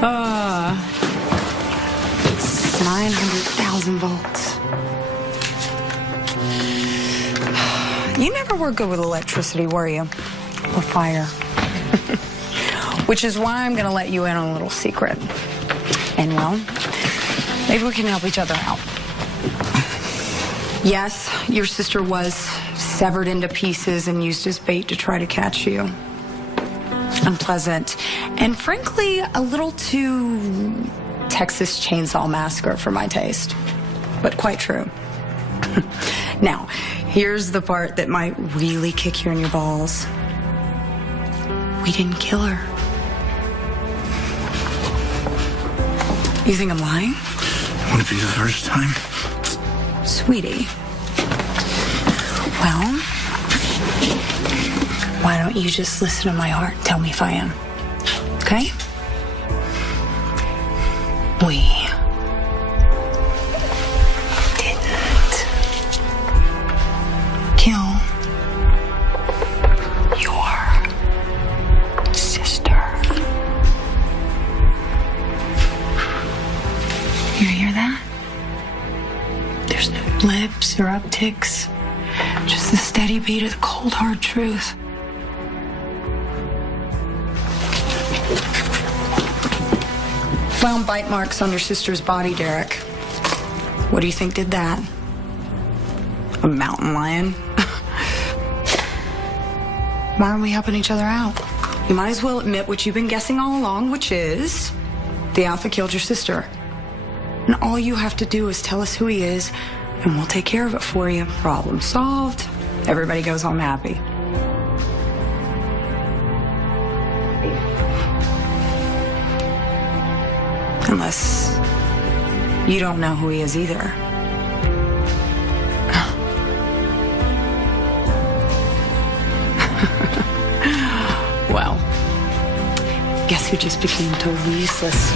900,000 volts. You never were good with electricity, were you? Or fire. Which is why I'm going to let you in on a little secret. And, well, maybe we can help each other out. Yes, your sister was severed into pieces and used as bait to try to catch you. Unpleasant. And frankly, a little too Texas Chainsaw Massacre for my taste. But quite true. Now, here's the part that might really kick you in your balls. We didn't kill her. You think I'm lying? Would it be the first time? Sweetie. Well, why don't you just listen to my heart and tell me if I am? Okay? We didn't kill your sister. You hear that? There's no blips or upticks. Just the steady beat of the cold, hard truth. Found bite marks on your sister's body, Derek. What do you think did that? A mountain lion? Why aren't we helping each other out? You might as well admit what you've been guessing all along, which is the alpha killed your sister. And all you have to do is tell us who he is, and we'll take care of it for you. Problem solved. Everybody goes home happy. Unless you don't know who he is either. Well, guess who just became totally useless?